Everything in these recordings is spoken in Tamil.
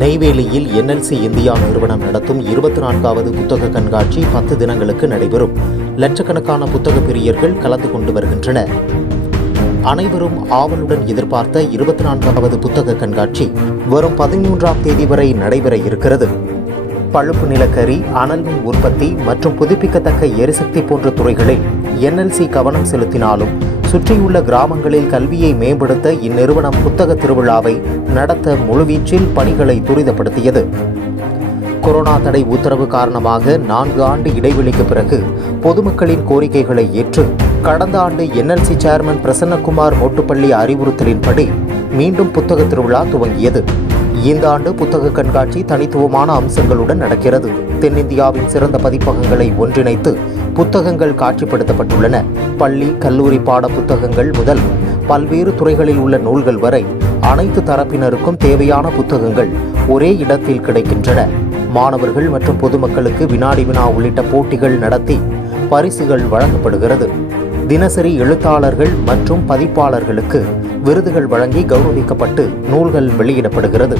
நெய்வேலியில் என்எல்சி இந்தியா நிறுவனம் நடத்தும் 24வது புத்தக கண்காட்சி 10 தினங்களுக்கு நடைபெறும். லட்சக்கணக்கான புத்தக பிரியர்கள் கலந்து கொண்டு வருகின்றனர். அனைவரும் ஆவலுடன் எதிர்பார்த்த 24வது புத்தக கண்காட்சி வரும் 13ஆம் தேதி வரை நடைபெற இருக்கிறது. பழுப்பு நிலக்கரி, அனல் மின் உற்பத்தி மற்றும் புதுப்பிக்கத்தக்க எரிசக்தி போன்ற துறைகளில் என்எல்சி கவனம் செலுத்தினாலும் சுற்றியுள்ள கிராமங்களில் கல்வியை மேம்படுத்த இந்நிறுவனம் புத்தக திருவிழாவை நடத்த முழுவீச்சில் பணிகளை துரிதப்படுத்தியது. கொரோனா தடை உத்தரவு காரணமாக 4 ஆண்டு இடைவெளிக்கு பிறகு பொதுமக்களின் கோரிக்கைகளை ஏற்று கடந்த ஆண்டு என்எல்சி சேர்மன் பிரசன்னகுமார் மோட்டுப்பள்ளி அறிவுறுத்தலின்படி மீண்டும் புத்தக திருவிழா துவங்கியது. இந்த ஆண்டு புத்தக கண்காட்சி தனித்துவமான அம்சங்களுடன் நடக்கிறது. தென்னிந்தியாவின் சிறந்த பதிப்பகங்களை ஒன்றிணைத்து புத்தகங்கள் காட்சிப்படுத்தப்பட்டுள்ளன. பள்ளி, கல்லூரி பாட புத்தகங்கள் முதல் பல்வேறு துறைகளில் உள்ள நூல்கள் வரை அனைத்து தரப்பினருக்கும் தேவையான புத்தகங்கள் ஒரே இடத்தில் கிடைக்கின்றன. மாணவர்கள் மற்றும் பொதுமக்களுக்கு வினாடி வினா உள்ளிட்ட போட்டிகள் நடத்தி பரிசுகள் வழங்கப்படுகிறது. தினசரி எழுத்தாளர்கள் மற்றும் பதிப்பாளர்களுக்கு விருதுகள் வழங்கி கௌரவிக்கப்பட்டு நூல்கள் வெளியிடப்படுகிறது.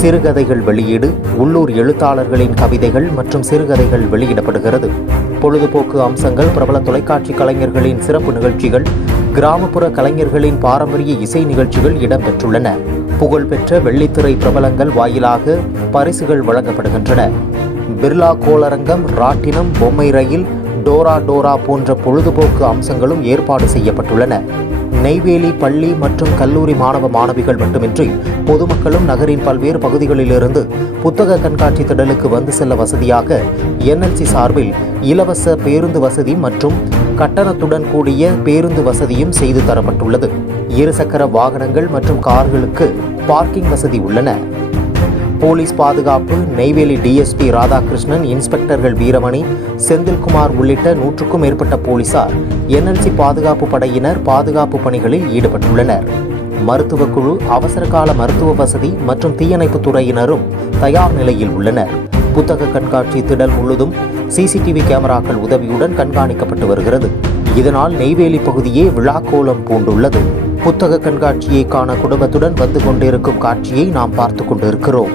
சிறுகதைகள் வெளியீடு, உள்ளூர் எழுத்தாளர்களின் கவிதைகள் மற்றும் சிறுகதைகள் வெளியிடப்படுகிறது. பொழுதுபோக்கு அம்சங்கள், பிரபல தொலைக்காட்சி கலைஞர்களின் சிறப்பு நிகழ்ச்சிகள், கிராமப்புற கலைஞர்களின் பாரம்பரிய இசை நிகழ்ச்சிகள் இடம்பெற்றுள்ளன. புகழ்பெற்ற வெள்ளித்திரை பிரபலங்கள் வாயிலாக பரிசுகள் வழங்கப்படுகின்றன. பிர்லா கோளரங்கம், ராட்டினம், பொம்மை ரயில், டோரா போன்ற பொழுதுபோக்கு அம்சங்களும் ஏற்பாடு செய்யப்பட்டுள்ளன. நெய்வேலி பள்ளி மற்றும் கல்லூரி மாணவ மாணவிகள் மட்டுமின்றி பொதுமக்களும் நகரின் பல்வேறு பகுதிகளிலிருந்து புத்தக கண்காட்சி திடலுக்கு வந்து செல்ல வசதியாக என்எல்சி சார்பில் இலவச பேருந்து வசதி மற்றும் கட்டணத்துடன் கூடிய பேருந்து வசதியும் செய்து தரப்பட்டுள்ளது. இருசக்கர வாகனங்கள் மற்றும் கார்களுக்கு பார்க்கிங் வசதி உள்ளன. போலீஸ் பாதுகாப்பு, நெய்வேலி டிஎஸ்பி ராதாகிருஷ்ணன், இன்ஸ்பெக்டர்கள் வீரமணி, செந்தில்குமார் உள்ளிட்ட 100க்கும் மேற்பட்ட போலீசார் என்எல்சி பாதுகாப்பு படையினர் பாதுகாப்பு பணிகளில் ஈடுபட்டுள்ளனர். மருத்துவ குழு, அவசரகால மருத்துவ வசதி மற்றும் தீயணைப்பு துறையினரும் தயார் நிலையில் உள்ளனர். புத்தக கண்காட்சி திடல் முழுதும் சிசிடிவி கேமராக்கள் உதவியுடன் கண்காணிக்கப்பட்டு வருகிறது. இதனால் நெய்வேலி பகுதியே விழாக்கோலம் பூண்டுள்ளது. புத்தக கண்காட்சியை காண குடும்பத்துடன் வந்து கொண்டிருக்கும் காட்சியை நாம் பார்த்து கொண்டிருக்கிறோம்.